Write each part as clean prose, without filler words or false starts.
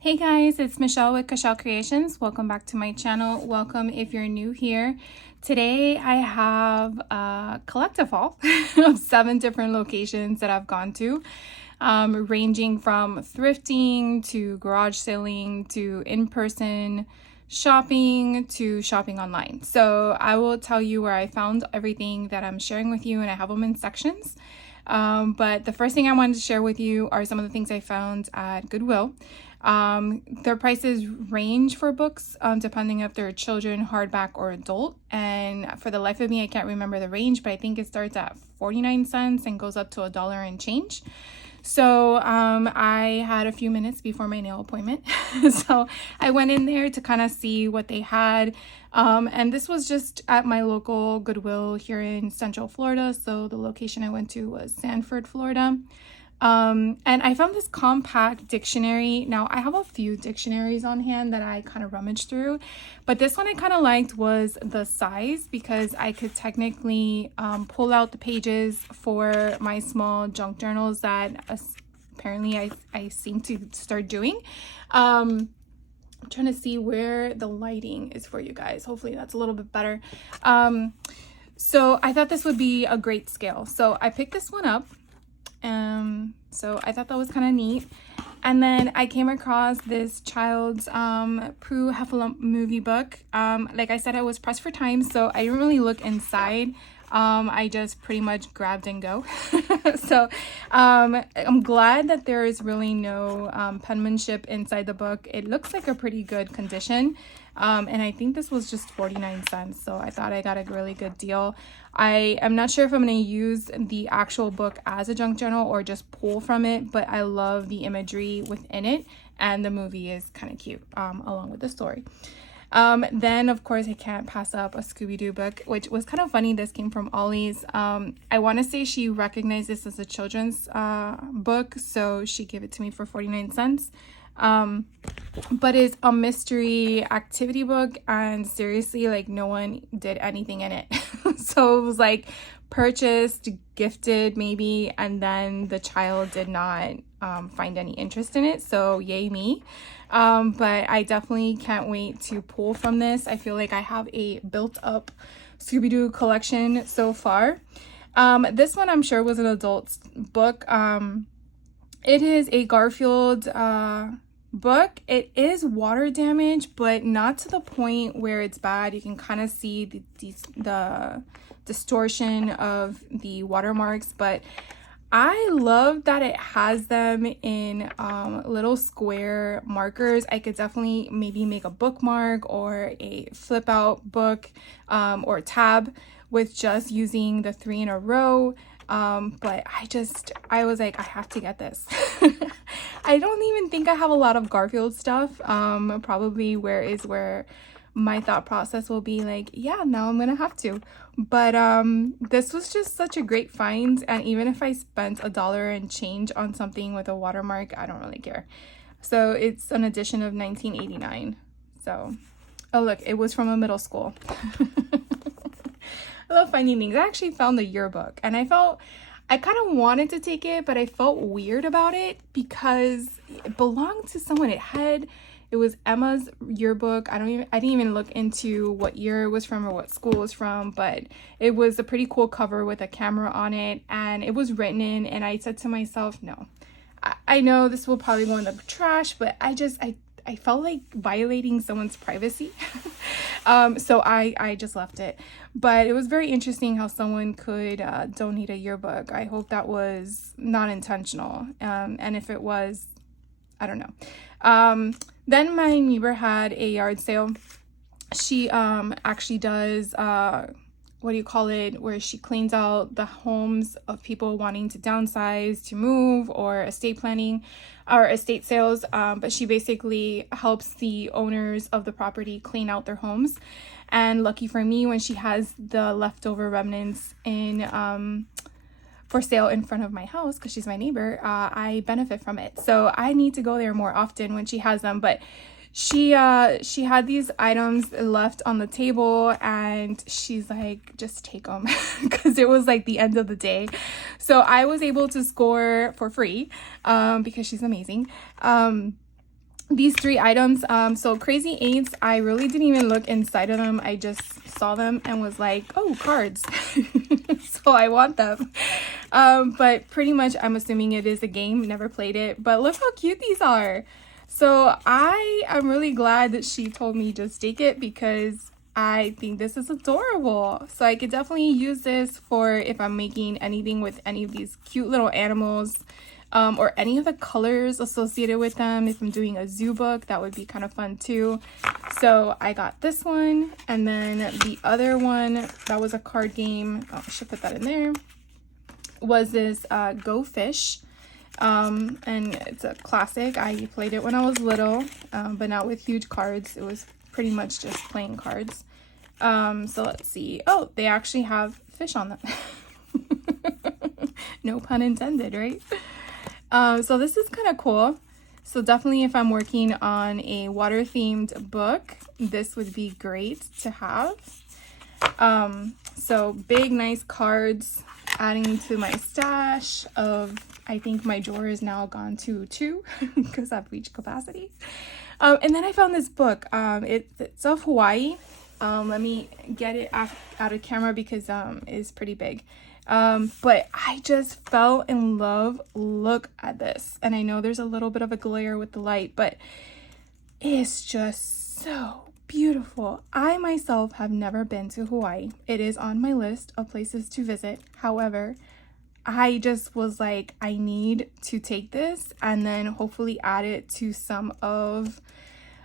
Hey guys, it's Michelle with Cashel Creations. Welcome back to my channel. Welcome if you're new here. Today I have a collective haul of 7 different locations that I've gone to, ranging from thrifting to garage selling to in-person shopping to shopping online. So I will tell you where I found everything that I'm sharing with you, and I have them in sections. But the first thing I wanted to share with you are some of the things I found at Goodwill. Their prices range for books depending if they're children, hardback, or adult. And for the life of me, I can't remember the range, but I think it starts at 49 cents and goes up to $1 and change. So I had a few minutes before my nail appointment. So I went in there to kind of see what they had. And this was just at my local Goodwill here in Central Florida. So the location I went to was Sanford, Florida. And I found this compact dictionary. Now I have a few dictionaries on hand that I kind of rummaged through, but this one I kind of liked was the size because I could technically pull out the pages for my small junk journals that apparently I seem to start doing. I'm trying to see where the lighting is for you guys. Hopefully that's a little bit better. So I thought this would be a great scale. So I picked this one up. So I thought that was kind of neat. And then I came across this child's Prue Heffalump movie book. Like I said, I was pressed for time, so I didn't really look inside. I just pretty much grabbed and go. So I'm glad that there is really no penmanship inside the book. It looks like a pretty good condition. And I think this was just 49 cents. So I thought I got a really good deal. I am not sure if I'm going to use the actual book as a junk journal or just pull from it, but I love the imagery within it. And the movie is kind of cute along with the story. Then of course I can't pass up a Scooby-Doo book, which was kind of funny. This came from Ollies. I want to say she recognized this as a children's book, so she gave it to me for 49 cents. But it's a mystery activity book, and seriously, like, no one did anything in it. So it was like purchased, gifted maybe, and then the child did not find any interest in it, so yay me. But I definitely can't wait to pull from this. I feel like I have a built up Scooby-Doo collection so far. This one I'm sure was an adult's book. It is a Garfield book. It is water damage, but not to the point where it's bad. You can kind of see the distortion of the watermarks, but I love that it has them in little square markers. I could definitely maybe make a bookmark or a flip out book or tab with just using the 3 in a row. But I was like, I have to get this. I don't even think I have a lot of Garfield stuff. Probably where my thought process will be like, yeah, now I'm gonna have to. But this was just such a great find, and even if I spent $1 and change on something with a watermark, I don't really care. So it's an edition of 1989. So, oh look, it was from a middle school. I love finding things. I actually found the yearbook, and I kind of wanted to take it, but I felt weird about it because it belonged to someone. It was Emma's yearbook. I didn't even look into what year it was from or what school it was from, but it was a pretty cool cover with a camera on it, and it was written in, and I said to myself, no, I know this will probably go in the trash, but I felt like violating someone's privacy. So I just left it. But it was very interesting how someone could donate a yearbook. I hope that was not intentional. And if it was, I don't know. Then my neighbor had a yard sale. She actually does what do you call it, where she cleans out the homes of people wanting to downsize, to move, or estate planning or estate sales. But she basically helps the owners of the property clean out their homes. And lucky for me, when she has the leftover remnants in for sale in front of my house, because she's my neighbor, I benefit from it. So I need to go there more often when she has them. But she had these items left on the table, and she's like, just take them, because it was like the end of the day. So I was able to score for free because she's amazing. these 3 items. So Crazy 8s, I really didn't even look inside of them. I just saw them and was like, oh, cards. So I want them. But pretty much I'm assuming it is a game. Never played it, but look how cute these are. So I am really glad that she told me just take it, because I think this is adorable. So I could definitely use this for if I'm making anything with any of these cute little animals, or any of the colors associated with them. If I'm doing a zoo book, that would be kind of fun too. So I got this one, and then the other one that was a card game, oh, I should put that in there, was this Go Fish. And it's a classic. I played it when I was little, but not with huge cards. It was pretty much just playing cards. So let's see. Oh, they actually have fish on them. No pun intended, right? So this is kind of cool. So definitely if I'm working on a water themed book, this would be great to have. So big, nice cards, adding to my stash of, I think my drawer is now gone to 2 because I've reached capacity. And then I found this book. It's of Hawaii. Let me get it out of camera because it's pretty big. But I just fell in love. Look at this. And I know there's a little bit of a glare with the light, but it's just so beautiful. I myself have never been to Hawaii. It is on my list of places to visit. However, I just was like, I need to take this and then hopefully add it to some of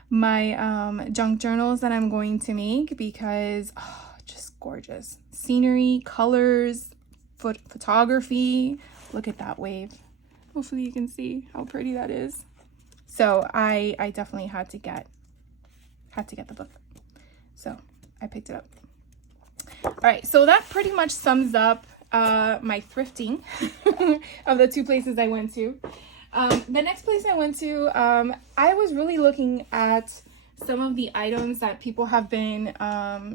my junk journals that I'm going to make, because just gorgeous scenery, colors, photography. Look at that wave. Hopefully you can see how pretty that is. So I definitely had to get the book. So I picked it up. All right, so that pretty much sums up my thrifting of the 2 places I went to. The next place I went to, I was really looking at some of the items that people have been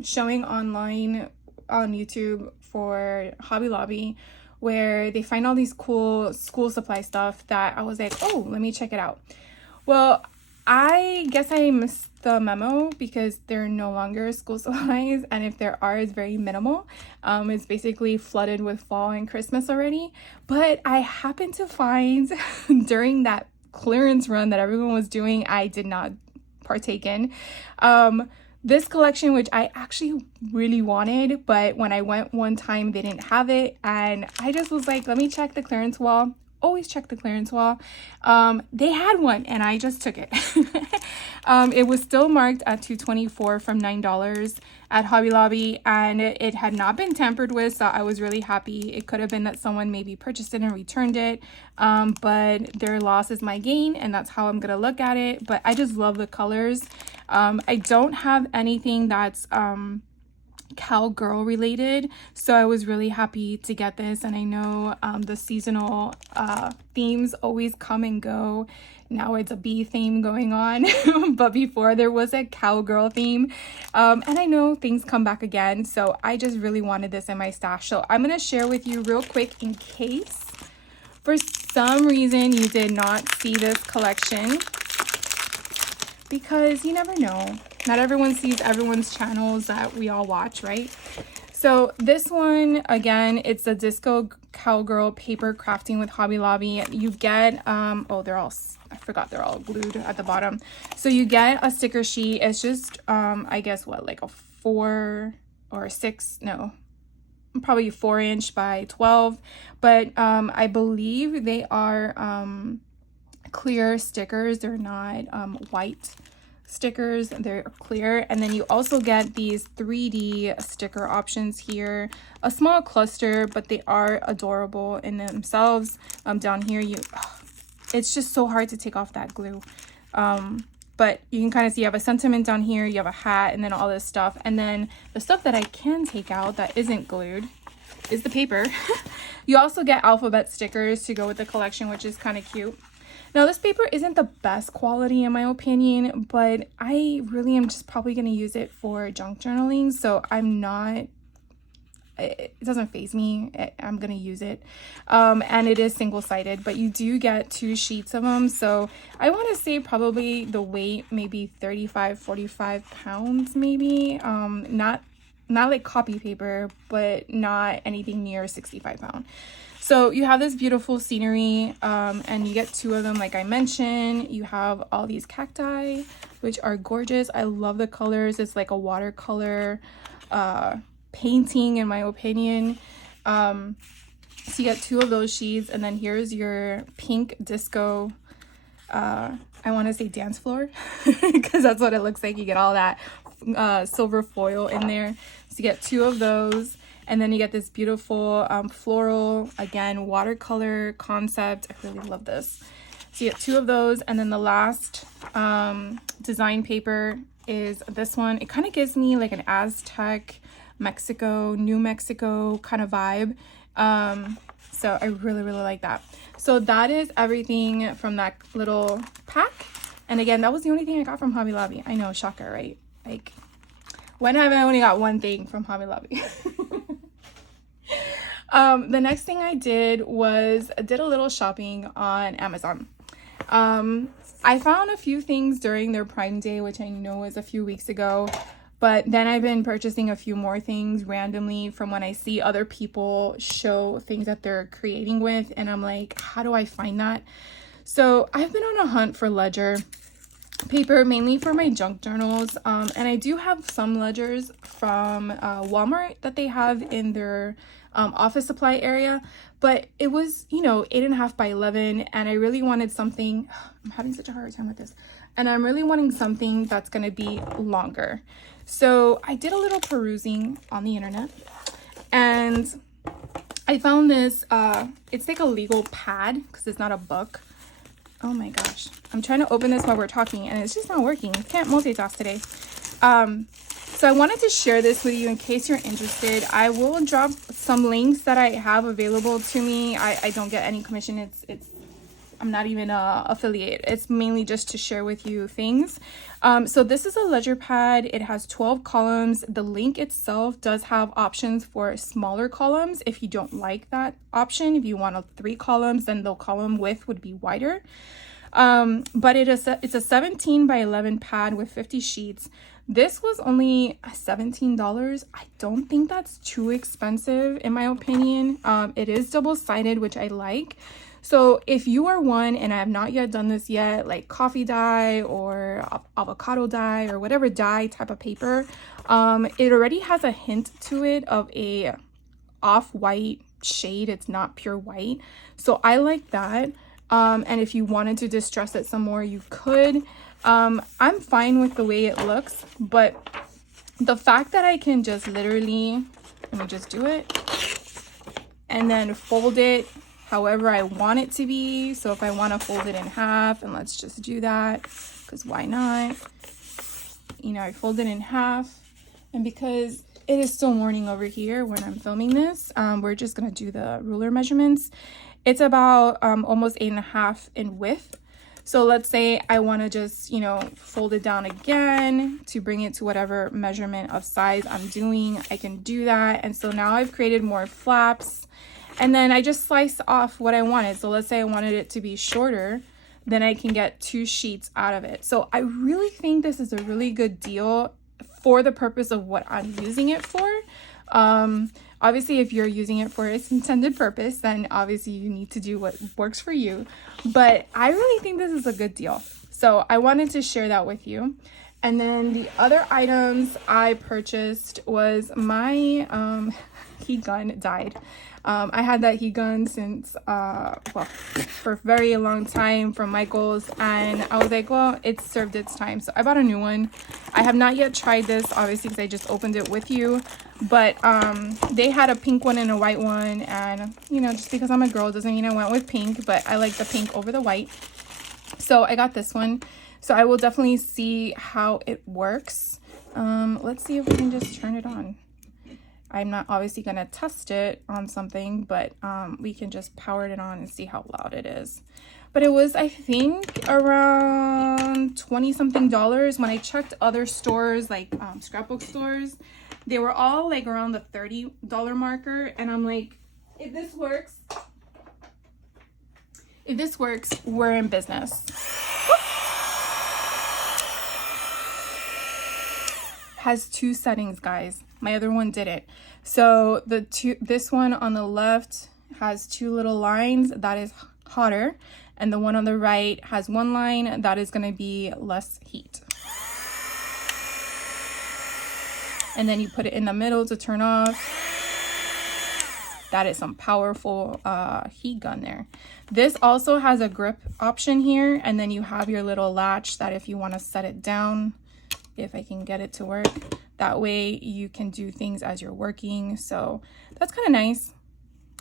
showing online on YouTube for Hobby Lobby, where they find all these cool school supply stuff that I was like, oh, let me check it out. Well, I guess I missed the memo because they're no longer school supplies, and if there are, it's very minimal. It's basically flooded with fall and Christmas already. But I happened to find during that clearance run that everyone was doing, I did not partake in, this collection, which I actually really wanted, but when I went one time they didn't have it, and I just was like, let me check the clearance wall. Always check the clearance wall. They had one and I just took it. It was still marked at $2.24 from $9 at Hobby Lobby, and it had not been tampered with, so I was really happy. It could have been that someone maybe purchased it and returned it, but their loss is my gain, and that's how I'm gonna look at it. But I just love the colors. I don't have anything that's cowgirl related, so I was really happy to get this. And I know the seasonal themes always come and go. Now it's a bee theme going on, but before there was a cowgirl theme, and I know things come back again, so I just really wanted this in my stash. So I'm gonna share with you real quick in case for some reason you did not see this collection, because you never know. Not everyone sees everyone's channels that we all watch, right? So this one, again, it's a Disco Cowgirl paper crafting with Hobby Lobby. You get, oh, I forgot they're all glued at the bottom. So you get a sticker sheet. It's just, I guess what, like a 4 or 6, no, probably 4" by 12. But I believe they are clear stickers. They're not white stickers, they're clear. And then you also get these 3D sticker options here, a small cluster, but they are adorable in themselves. Down here, it's just so hard to take off that glue, but you can kind of see you have a sentiment down here, you have a hat, and then all this stuff. And then the stuff that I can take out that isn't glued is the paper. You also get alphabet stickers to go with the collection, which is kind of cute. Now, this paper isn't the best quality in my opinion, but I really am just probably going to use it for junk journaling. So I'm not it doesn't faze me. I'm gonna use it. And it is single-sided, but you do get 2 sheets of them. So I want to say probably the weight maybe 35, 45 pounds maybe. Not like copy paper, but not anything near 65 pounds. So you have this beautiful scenery, and you get 2 of them like I mentioned. You have all these cacti, which are gorgeous. I love the colors. It's like a watercolor painting in my opinion. So you get 2 of those sheets, and then here's your pink disco, I want to say dance floor, because that's what it looks like. You get all that silver foil in there. So you get 2 of those. And then you get this beautiful floral, again, watercolor concept. I really love this. So you get 2 of those. And then the last design paper is this one. It kind of gives me like an Aztec, Mexico, New Mexico kind of vibe. So I really, really like that. So that is everything from that little pack. And again, that was the only thing I got from Hobby Lobby. I know, shocker, right? Like, when have I only got one thing from Hobby Lobby? The next thing I did was a little shopping on Amazon. I found a few things during their Prime Day, which I know was a few weeks ago, but then I've been purchasing a few more things randomly from when I see other people show things that they're creating with, and I'm like, how do I find that? So I've been on a hunt for ledger paper, mainly for my junk journals, and I do have some ledgers from Walmart that they have in their office supply area, but it was, you know, 8.5 by 11, and I really wanted something. I'm having such a hard time with this, and I'm really wanting something that's going to be longer. So I did a little perusing on the internet, and I found this. It's like a legal pad because it's not a book. Oh my gosh, I'm trying to open this while we're talking and it's just not working. Can't multitask today. So I wanted to share this with you in case you're interested. I will drop some links that I have available to me. I don't get any commission. I'm not even a affiliate. It's mainly just to share with you things. So this is a ledger pad. It has 12 columns. The link itself does have options for smaller columns. If you don't like that option, if you want 3 columns, then the column width would be wider. But it's a 17 by 11 pad with 50 sheets. This was only $17. I don't think that's too expensive in my opinion. It is double-sided, which I like. So if you are one, and I have not yet done this yet, like coffee dye or avocado dye or whatever dye type of paper, it already has a hint to it of a off-white shade. It's not pure white. So I like that. And if you wanted to distress it some more, you could. I'm fine with the way it looks, but the fact that I can just literally, let me just do it, and then fold it however I want it to be. So if I want to fold it in half, and let's just do that, because why not? You know, I fold it in half, and because it is still morning over here when I'm filming this, we're just going to do the ruler measurements. It's about almost 8.5 in width. So let's say I want to just, you know, fold it down again to bring it to whatever measurement of size I'm doing. I can do that. And so now I've created more flaps, and then I just slice off what I wanted. So let's say I wanted it to be shorter, then I can get 2 sheets out of it. So I really think this is a really good deal for the purpose of what I'm using it for. Obviously, if you're using it for its intended purpose, then obviously you need to do what works for you. But I really think this is a good deal. So I wanted to share that with you. And then the other items I purchased was my heat gun died. I had that heat gun since, for a very long time from Michael's, and I was like, well, it's served its time. So I bought a new one. I have not yet tried this, obviously, because I just opened it with you. But they had a pink one and a white one, and, you know, just because I'm a girl doesn't mean I went with pink, but I like the pink over the white. So I got this one. So I will definitely see how it works. Let's see if we can just turn it on. I'm not obviously going to test it on something, but we can just power it on and see how loud it is. But it was, I think, around $20-something. When I checked other stores, like scrapbook stores, They were all like around the $30 marker, and I'm like, if this works, we're in business. Has 2 settings, guys. My other one didn't. So this one on the left has 2 little lines, that is hotter, and the one on the right has 1 line that is going to be less heat. And then you put it in the middle to turn off. That is some powerful heat gun there. This also has a grip option here, and then you have your little latch that if you want to set it down, if I can get it to work, that way you can do things as you're working. So that's kind of nice.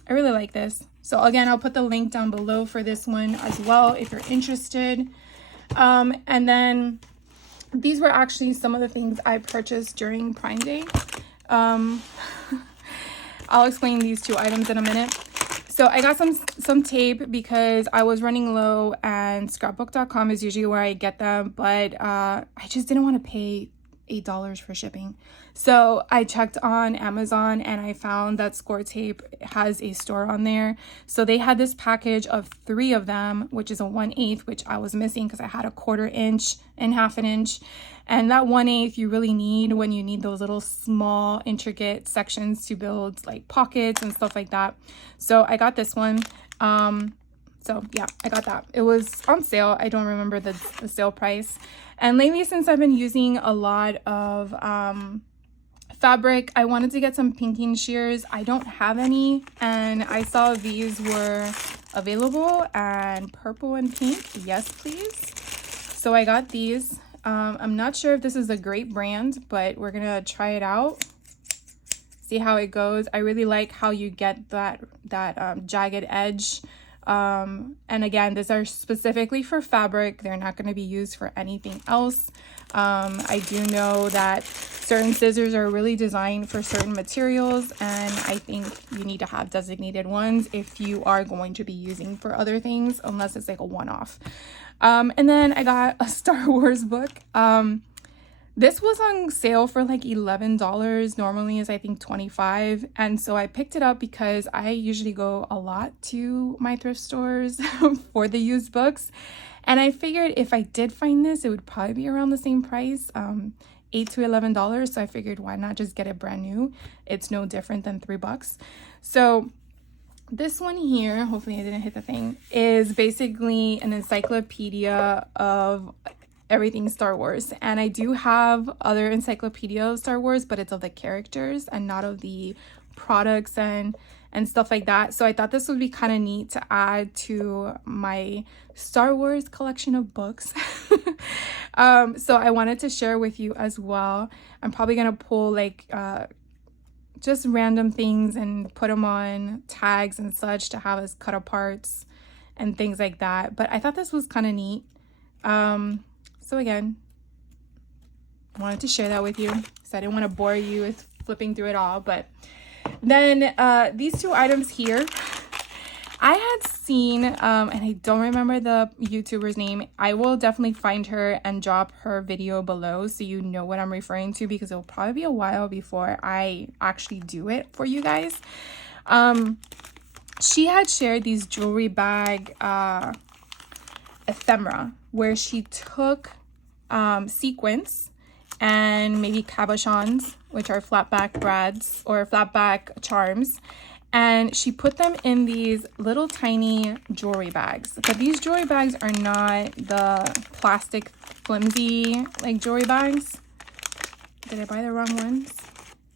I really like this. So again, I'll put the link down below for this one as well if you're interested. And then these were actually some of the things I purchased during Prime Day. I'll explain these 2 items in a minute. So I got some tape because I was running low, and scrapbook.com is usually where I get them, but I just didn't want to pay $8 for shipping. So I checked on Amazon and I found that Score Tape has a store on there. So they had this package of 3 of them, which is a 1/8, which I was missing because I had a 1/4 inch and 1/2 inch. And that 1/8 you really need when you need those little small intricate sections to build like pockets and stuff like that. So I got this one. So yeah, I got that. It was on sale. I don't remember the sale price. And lately, since I've been using a lot of fabric, I wanted to get some pinking shears. I don't have any, and I saw these were available, and purple and pink. Yes, please. So I got these. I'm not sure if this is a great brand, but we're gonna try it out, see how it goes. I really like how you get that jagged edge. And again, these are specifically for fabric. They're not going to be used for anything else. I do know that certain scissors are really designed for certain materials, and I think you need to have designated ones if you are going to be using for other things, unless it's like a one-off. And then I got a Star Wars book. This was on sale for like $11. Normally is I think $25. And so I picked it up because I usually go a lot to my thrift stores for the used books. And I figured if I did find this, it would probably be around the same price, $8 to $11. So I figured why not just get it brand new? It's no different than $3. So this one here, hopefully I didn't hit the thing, is basically an encyclopedia of everything Star Wars. And I do have other encyclopedia of Star Wars, but it's of the characters and not of the products and stuff like that. So I thought this would be kind of neat to add to my Star Wars collection of books. So I wanted to share with you as well. I'm probably gonna pull like just random things and put them on tags and such to have as cut aparts and things like that. But I thought this was kind of neat. So again, I wanted to share that with you. So I didn't want to bore you with flipping through it all. But then these 2 items here, I had seen, and I don't remember the YouTuber's name. I will definitely find her and drop her video below so you know what I'm referring to, because it'll probably be a while before I actually do it for you guys. She had shared these jewelry bag ephemera where she took sequins and maybe cabochons, which are flat back brads or flat back charms, and she put them in these little tiny jewelry bags. But these jewelry bags are not the plastic flimsy like jewelry bags. Did I buy the wrong ones?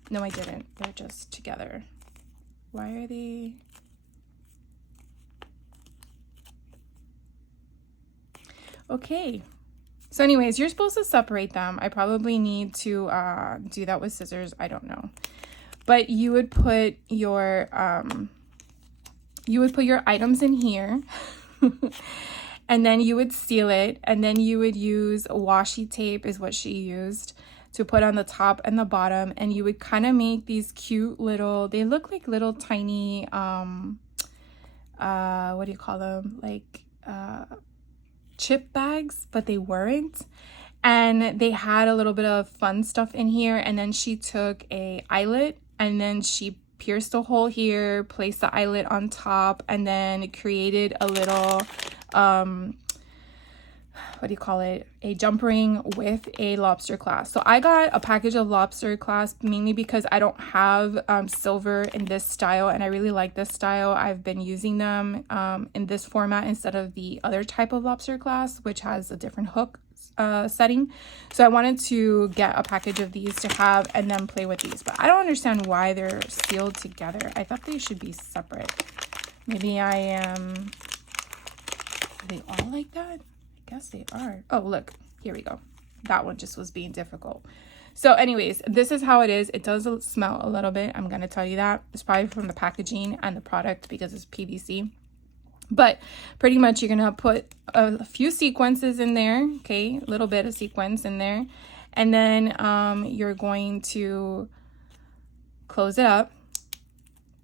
No, I didn't. They're just together. Why are they? Okay. So anyways, you're supposed to separate them. I probably need to do that with scissors. I don't know. But you would put your items in here and then you would seal it, and then you would use washi tape is what she used to put on the top and the bottom, and you would kind of make these cute little, they look like little tiny what do you call them, like chip bags, but they weren't. and they had a little bit of fun stuff in here. And then she took a eyelet and then she pierced a hole here, placed the eyelet on top, and then created a little what do you call it, a jump ring with a lobster clasp. So I got a package of lobster clasp mainly because I don't have silver in this style, and I really like this style. I've been using them in this format instead of the other type of lobster clasp, which has a different hook setting. So I wanted to get a package of these to have and then play with these, but I don't understand why they're sealed together. I thought they should be separate. Maybe I am, are they all like that? I guess they are. Oh, look, here we go. That one just was being difficult. So anyways, this is how it is. It does smell a little bit, I'm gonna tell you that. It's probably from the packaging and the product because it's PVC. But pretty much you're gonna put a few sequences in there, okay, a little bit of sequence in there, and then you're going to close it up,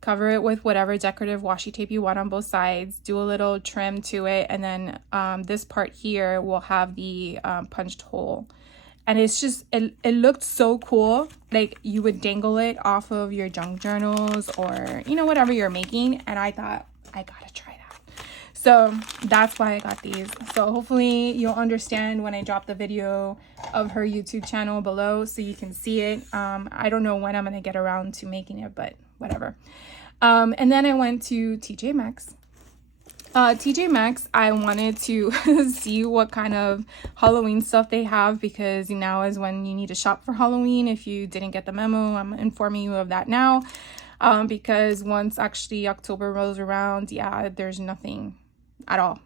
cover it with whatever decorative washi tape you want on both sides, do a little trim to it, and then this part here will have the punched hole. And it's just, it looked so cool. Like you would dangle it off of your junk journals or, you know, whatever you're making. And I thought, I gotta try that. So that's why I got these. So hopefully you'll understand when I drop the video of her YouTube channel below so you can see it. I don't know when I'm gonna get around to making it, but whatever. And then I went to TJ Maxx. TJ Maxx, I wanted to see what kind of Halloween stuff they have, because now is when you need to shop for Halloween. If you didn't get the memo, I'm informing you of that now, because once actually October rolls around, yeah, there's nothing at all.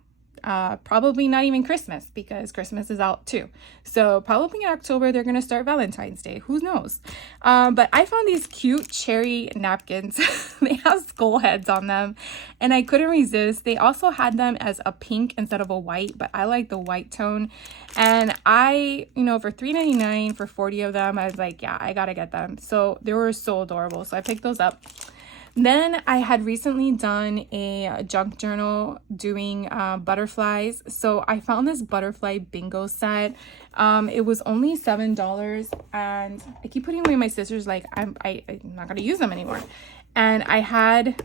Probably not even Christmas, because Christmas is out too. So probably in October they're gonna start Valentine's Day, who knows. But I found these cute cherry napkins. They have skull heads on them and I couldn't resist. They also had them as a pink instead of a white, but I like the white tone. And I, you know, for $3.99 for 40 of them, I was like, yeah, I gotta get them. So they were so adorable, so I picked those up. Then I had recently done a junk journal doing butterflies. So I found this butterfly bingo set. It was only $7, and I keep putting away my scissors like I'm not gonna use them anymore. And I had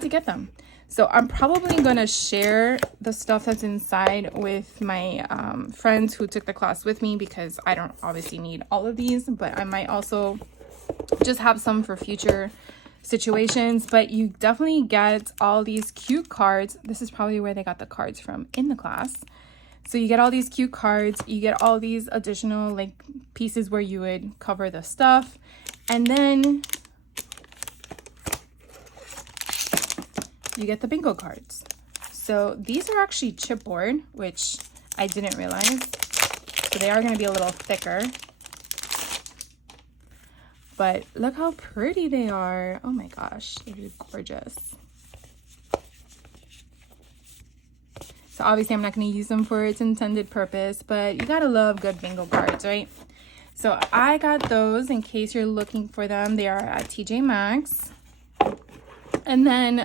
to get them. So I'm probably gonna share the stuff that's inside with my friends who took the class with me, because I don't obviously need all of these, but I might also just have some for future situations. But you definitely get all these cute cards. This is probably where they got the cards from in the class. So you get all these cute cards, you get all these additional like pieces where you would cover the stuff, and then you get the bingo cards. So these are actually chipboard, which I didn't realize. So they are going to be a little thicker. But look how pretty they are. Oh my gosh, they're gorgeous. So obviously I'm not going to use them for its intended purpose, but you gotta love good bingo cards, right? So I got those in case you're looking for them. They are at TJ Maxx. And then,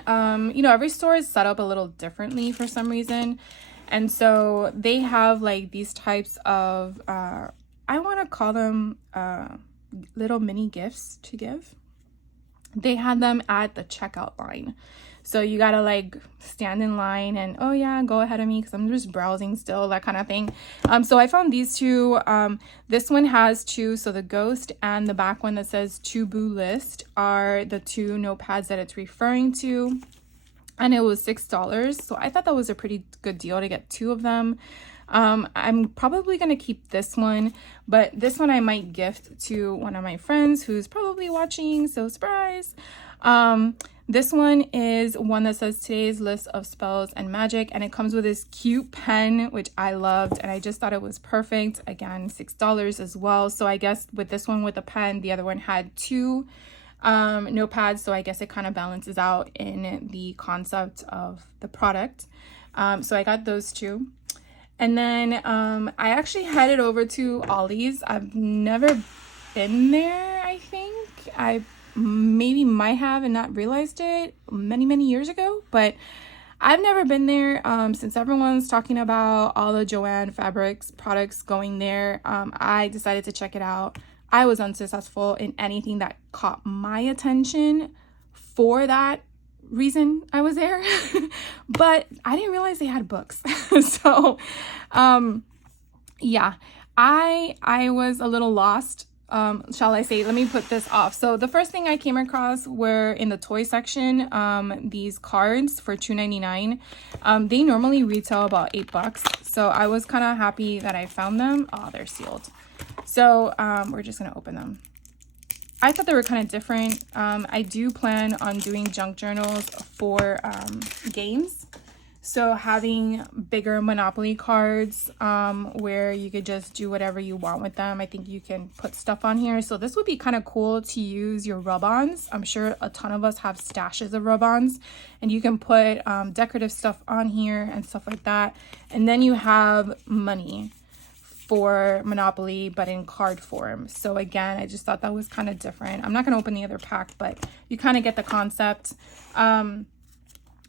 you know, every store is set up a little differently for some reason. And so they have like these types of, I want to call them little mini gifts to give. They had them at the checkout line. So you gotta like stand in line and, oh yeah, go ahead of me because I'm just browsing still, that kind of thing. So I found these two. This one has two, so the ghost and the back one that says to boo list are the two notepads that it's referring to. And it was $6. So I thought that was a pretty good deal to get two of them. I'm probably going to keep this one, but this one I might gift to one of my friends who's probably watching, so surprise. This one is one that says today's list of spells and magic, and it comes with this cute pen, which I loved, and I just thought it was perfect. Again, $6 as well. So I guess with this one with the pen, the other one had two notepads, so I guess it kind of balances out in the concept of the product. So I got those two. And then I actually headed over to Ollies. I've never been there, I think. I maybe might have and not realized it many years ago, but I've never been there. Since everyone's talking about all the Joanne Fabrics products going there, I decided to check it out. I was unsuccessful in anything that caught my attention. For that reason, I was there. But I didn't realize they had books. So yeah, I was a little lost, shall I say. Let me put this off. So the first thing I came across were in the toy section, these cards for $2.99. They normally retail about $8, so I was kind of happy that I found them. Oh, they're sealed. So we're just gonna open them. I thought they were kind of different. I do plan on doing junk journals for games. So having bigger Monopoly cards where you could just do whatever you want with them. I think you can put stuff on here. So this would be kind of cool to use your rub-ons. I'm sure a ton of us have stashes of rub-ons, and you can put decorative stuff on here and stuff like that. And then you have money for Monopoly, but in card form. So again, I just thought that was kind of different. I'm not going to open the other pack, but you kind of get the concept.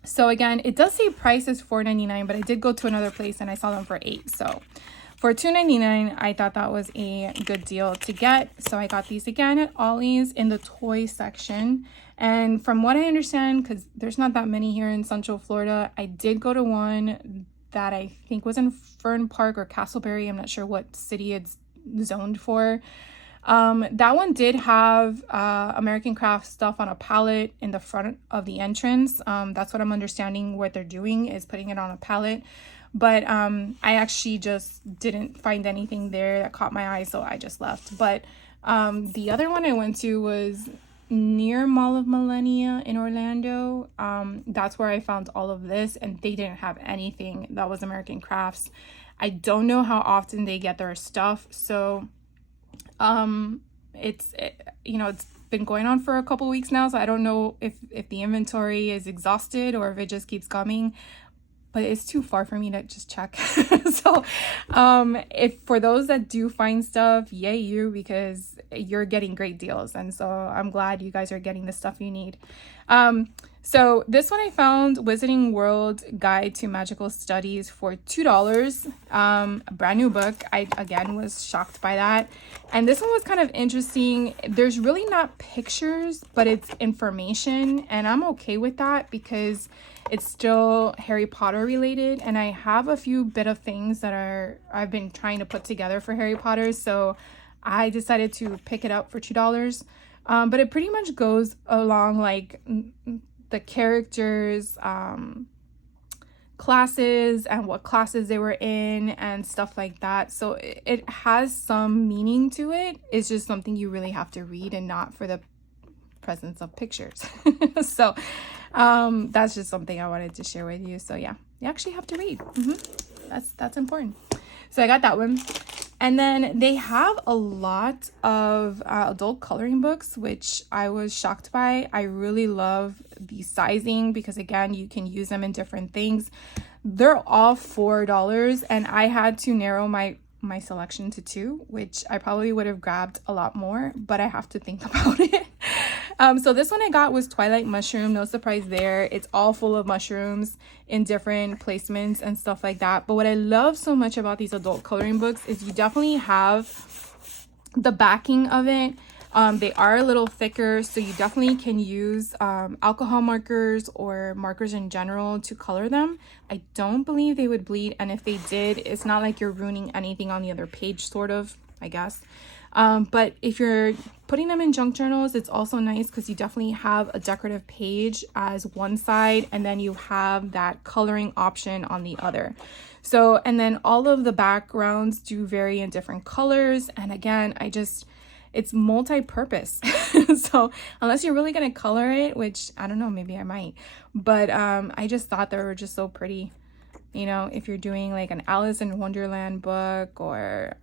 So again, it does say price is $4.99, but I did go to another place and I saw them for $8. So for $2.99, I thought that was a good deal to get. So I got these again at Ollies in the toy section. And from what I understand, because there's not that many here in Central Florida, I did go to one that I think was in Fern Park or Castleberry. I'm not sure what city it's zoned for. That one did have American Craft stuff on a pallet in the front of the entrance. That's what I'm understanding what they're doing, is putting it on a pallet. But I actually just didn't find anything there that caught my eye, so I just left. But the other one I went to was near Mall of Millennia in Orlando. That's where I found all of this, and they didn't have anything that was American Crafts. I don't know how often they get their stuff, so it's been going on for a couple weeks now, so I don't know if the inventory is exhausted or if it just keeps coming, but it's too far for me to just check. So if for those that do find stuff, yay you, because you're getting great deals, and so I'm glad you guys are getting the stuff you need. So this one I found, Wizarding World Guide to Magical Studies, for $2. A brand new book. I again was shocked by that. And this one was kind of interesting. There's really not pictures, but it's information, and I'm okay with that because it's still Harry Potter related, and I have a few bit of things that I've been trying to put together for Harry Potter, so I decided to pick it up for $2. But it pretty much goes along like the characters' classes and what classes they were in and stuff like that. So it has some meaning to it. It's just something you really have to read and not for the presence of pictures. So that's just something I wanted to share with you. So yeah, you actually have to read. That's important. So I got that one. And then they have a lot of adult coloring books, which I was shocked by. I really love the sizing because, again, you can use them in different things. They're all $4, and I had to narrow my selection to 2, which I probably would have grabbed a lot more, but I have to think about it. So this one I got was Twilight Mushroom. No surprise there. It's all full of mushrooms in different placements and stuff like that. But what I love so much about these adult coloring books is you definitely have the backing of it. They are a little thicker, so you definitely can use alcohol markers or markers in general to color them. I don't believe they would bleed, and if they did, it's not like you're ruining anything on the other page, sort of, I guess. But if you're putting them in junk journals, it's also nice because you definitely have a decorative page as one side, and then you have that coloring option on the other. So, and then all of the backgrounds do vary in different colors. And again, it's multi-purpose. So unless you're really going to color it, which I don't know, maybe I might, but I just thought they were just so pretty. You know, if you're doing like an Alice in Wonderland book, or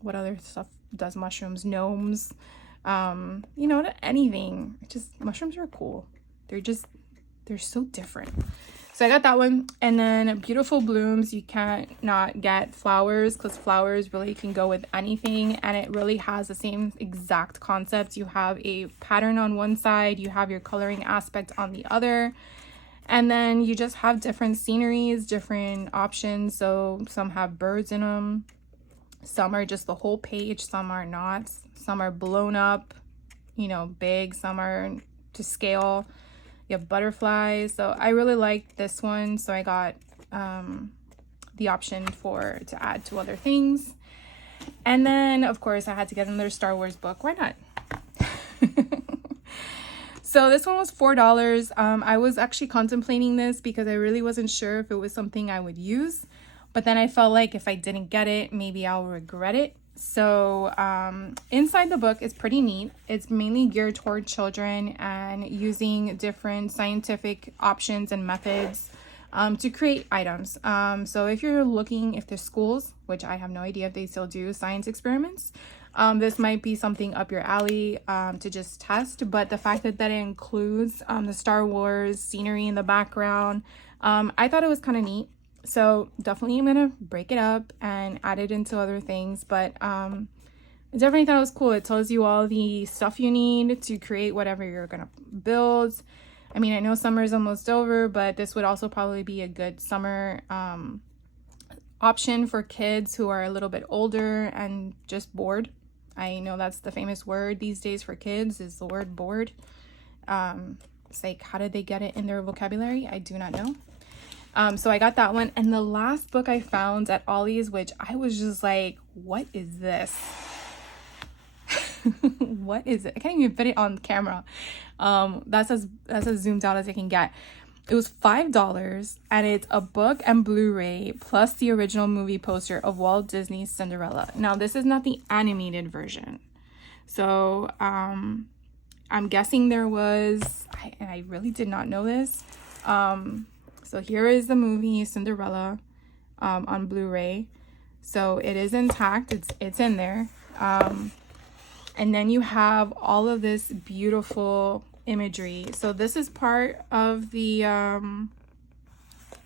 what other stuff does mushrooms, gnomes, anything. Just mushrooms are cool. They're so different. So I got that one. And then Beautiful Blooms, you can't not get flowers, because flowers really can go with anything, and it really has the same exact concept. You have a pattern on one side, you have your coloring aspect on the other, And then you just have different sceneries, different options. So some have birds in them, some are just the whole page, some are not, some are blown up, you know, big, some are to scale. You have butterflies. So I really liked this one, so I got the option to add to other things. And then of course I had to get another Star Wars book. Why not? So this one was $4. I was actually contemplating this because I really wasn't sure if it was something I would use, but then I felt like if I didn't get it, maybe I'll regret it. So inside the book is pretty neat. It's mainly geared toward children and using different scientific options and methods to create items. So if there's schools, which I have no idea if they still do science experiments, this might be something up your alley to just test. But the fact that it includes the Star Wars scenery in the background, I thought it was kind of neat. So definitely I'm gonna break it up and add it into other things. But I definitely thought it was cool. It tells you all the stuff you need to create whatever you're gonna build. I mean, I know summer is almost over, but this would also probably be a good summer option for kids who are a little bit older and just bored. I know that's the famous word these days for kids, is the word bored. It's like, how did they get it in their vocabulary? I do not know. So I got that one. And the last book I found at Ollies, which I was just like, what is this? What is it? I can't even fit it on camera. That's as zoomed out as I can get. It was $5, and it's a book and Blu-ray plus the original movie poster of Walt Disney's Cinderella. Now, this is not the animated version. So I'm guessing there was, and I really did not know this. So here is the movie Cinderella on Blu-ray. So it is intact. It's in there. And then you have all of this beautiful imagery. So this is part of the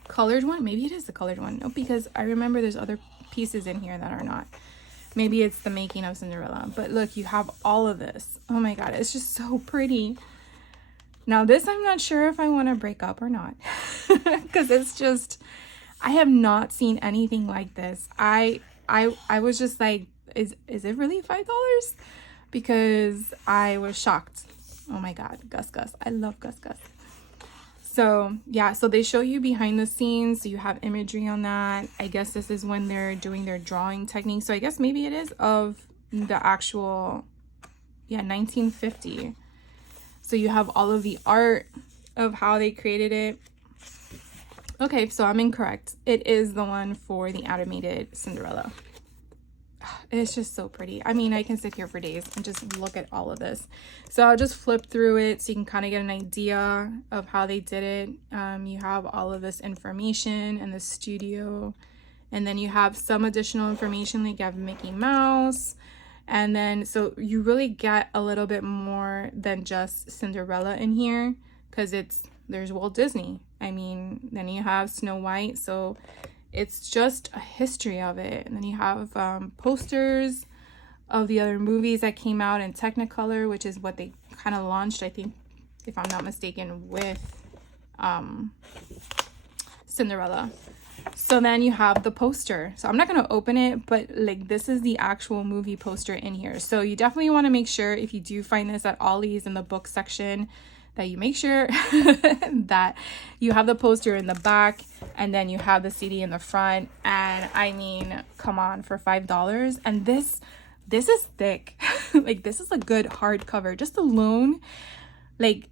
colored one. Maybe it is the colored one. No, because I remember there's other pieces in here that are not. Maybe it's the making of Cinderella. But look, you have all of this. Oh my god, it's just so pretty. Now this I'm not sure if I want to break up or not. Because it's just, I have not seen anything like this. I was just like, is it really $5? Because I was shocked. Oh my god, Gus. I love Gus. So yeah, so they show you behind the scenes, so you have imagery on that. I guess this is when they're doing their drawing technique. So I guess maybe it is of the actual, 1950. So you have all of the art of how they created it. Okay, so I'm incorrect. It is the one for the animated Cinderella. It's just so pretty. I mean, I can sit here for days and just look at all of this. So I'll just flip through it so you can kind of get an idea of how they did it. You have all of this information in the studio, and then you have some additional information, like you have Mickey Mouse, and then so you really get a little bit more than just Cinderella in here, because there's Walt Disney. I mean, then you have Snow White, so it's just a history of it. And then you have posters of the other movies that came out in Technicolor, which is what they kind of launched, I think, if I'm not mistaken, with Cinderella. So then you have the poster. So I'm not going to open it, but like this is the actual movie poster in here. So you definitely want to make sure, if you do find this at Ollie's in the book section, that you make sure that you have the poster in the back and then you have the CD in the front. And I mean, come on, for $5. And this is thick. Like, this is a good hardcover. Just alone, like,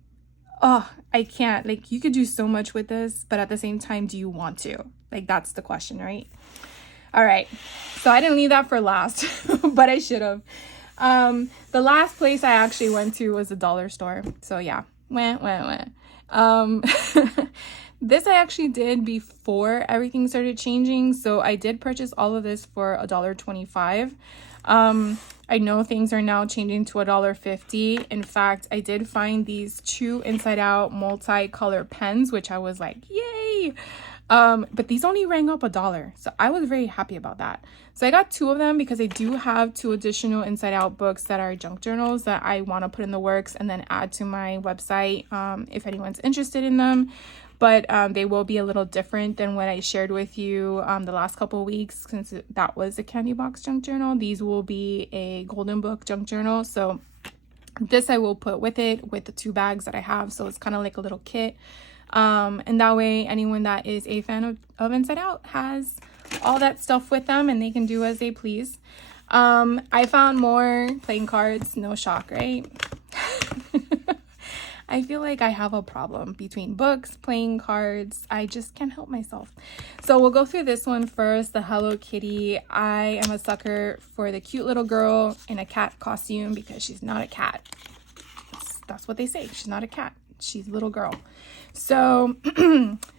oh, I can't. Like, you could do so much with this, but at the same time, do you want to? Like, that's the question, right? All right. So I didn't leave that for last, but I should have. The last place I actually went to was the dollar store. So yeah. This I actually did before everything started changing, so I did purchase all of this for $1.25. I know things are now changing to $1.50. In fact, I did find these 2 inside out multi-color pens, which I was like, yay. But these only rang up $1, so I was very happy about that. So I got 2 of them because I do have 2 additional inside out books that are junk journals that I want to put in the works and then add to my website if anyone's interested in them. but they will be a little different than what I shared with you the last couple of weeks, since that was a candy box junk journal. These will be a golden book junk journal. So this I will put with it, with the 2 bags that I have. So it's kind of like a little kit. And that way anyone that is a fan of Inside Out has all that stuff with them, and they can do as they please. I found more playing cards. No shock, right? I feel like I have a problem between books, playing cards. I just can't help myself. So we'll go through this one first, the Hello Kitty. I am a sucker for the cute little girl in a cat costume because she's not a cat. That's what they say. She's not a cat. She's a little girl. So,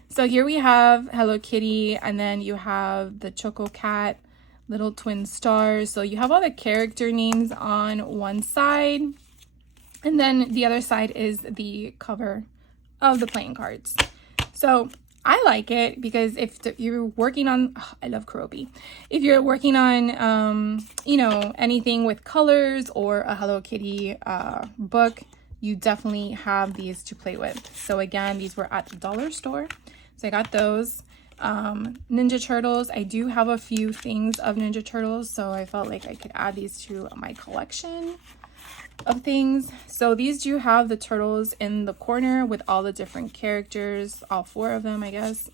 so here we have Hello Kitty, and then you have the Choco Cat, little twin stars. So you have all the character names on one side. And then the other side is the cover of the playing cards. So I like it because if you're working on, oh, I love Kurobi. If you're working on, you know, anything with colors or a Hello Kitty book, you definitely have these to play with. So again, these were at the dollar store. So I got those. Ninja Turtles. I do have a few things of Ninja Turtles, so I felt like I could add these to my collection of things. So these do have the turtles in the corner with all the different characters, all 4 of them, I guess.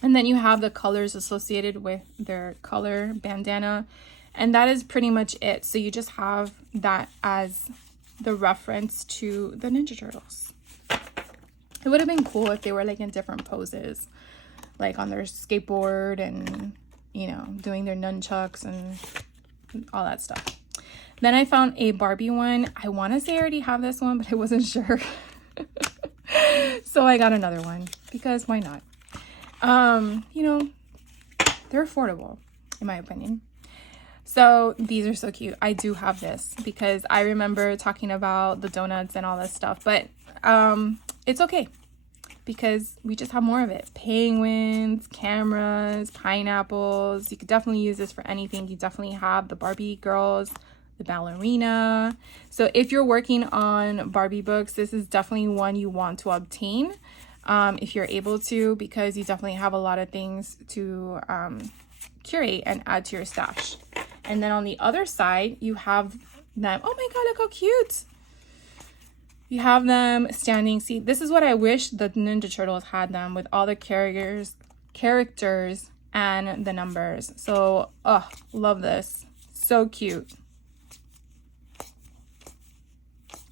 And then you have the colors associated with their color bandana, and that is pretty much it. So you just have that as the reference to the Ninja Turtles. It would have been cool if they were like in different poses, like on their skateboard and, you know, doing their nunchucks and all that stuff. Then I found a Barbie one. I want to say I already have this one, but I wasn't sure. So I got another one because why not? You know, they're affordable in my opinion. So these are so cute. I do have this because I remember talking about the donuts and all this stuff, but it's okay because we just have more of it. Penguins, cameras, pineapples. You could definitely use this for anything. You definitely have the Barbie girls, the ballerina. So if you're working on Barbie books, this is definitely one you want to obtain if you're able to, because you definitely have a lot of things to curate and add to your stash. And then on the other side, you have them. Oh my God, look how cute. You have them standing. See, this is what I wish the Ninja Turtles had them, with all the characters and the numbers. So, oh, love this. So cute.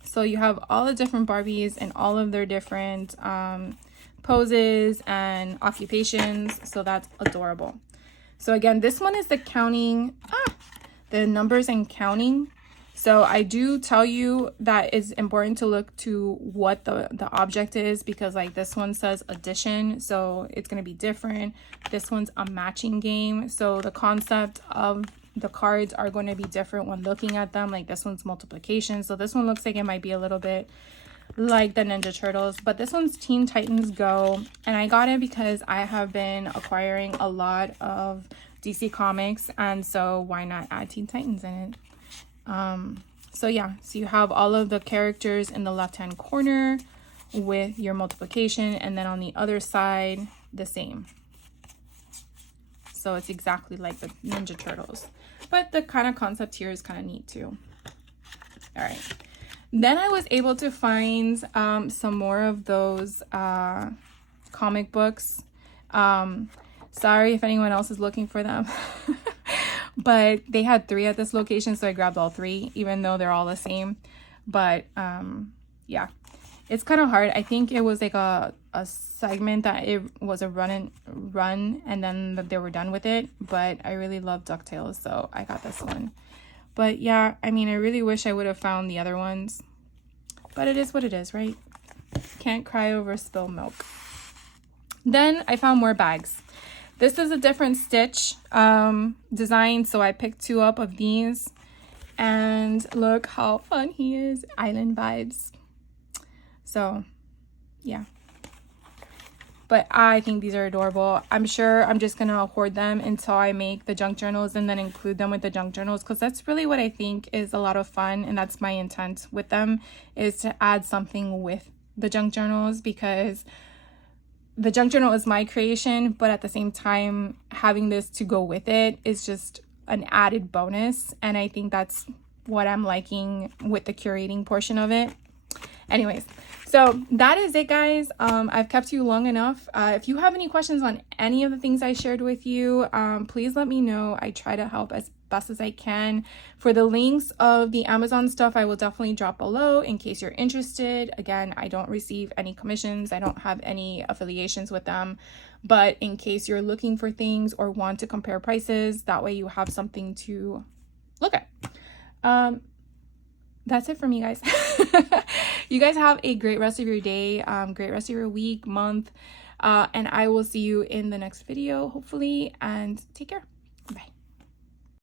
So you have all the different Barbies and all of their different poses and occupations. So that's adorable. So again, this one is the counting, the numbers and counting. So I do tell you that it's important to look to what the object is, because like this one says addition, so it's going to be different. This one's a matching game. So the concept of the cards are going to be different when looking at them. Like this one's multiplication. So this one looks like it might be a little bit like the Ninja Turtles, but this one's Teen Titans Go. And I got it because I have been acquiring a lot of DC Comics, and so why not add Teen Titans in it? So yeah, so you have all of the characters in the left hand corner with your multiplication, and then on the other side the same. So it's exactly like the Ninja Turtles, but the kind of concept here is kind of neat too. All right, then I was able to find some more of those comic books. Sorry if anyone else is looking for them. But they had 3 at this location, so I grabbed all 3, even though they're all the same. But yeah, it's kind of hard. I think it was like a segment that it was a run and then they were done with it. But I really love DuckTales, so I got this one. But yeah, I mean, I really wish I would have found the other ones, but it is what it is, right? Can't cry over spilled milk. Then I found more bags. This is a different Stitch design, so I picked 2 up of these. And look how fun he is. Island vibes. So, yeah. But I think these are adorable. I'm sure I'm just going to hoard them until I make the junk journals and then include them with the junk journals, because that's really what I think is a lot of fun. And that's my intent with them, is to add something with the junk journals, because the junk journal is my creation, but at the same time, having this to go with it is just an added bonus. And I think that's what I'm liking with the curating portion of it. Anyways, so that is it, guys. I've kept you long enough. If you have any questions on any of the things I shared with you, please let me know. I try to help as best as I can. For the links of the Amazon stuff, I will definitely drop below in case you're interested. Again, I don't receive any commissions. I don't have any affiliations with them. But in case you're looking for things or want to compare prices, that way you have something to look at. That's it from me, guys. You guys have a great rest of your day, great rest of your week, month, and I will see you in the next video, hopefully, and take care. Bye.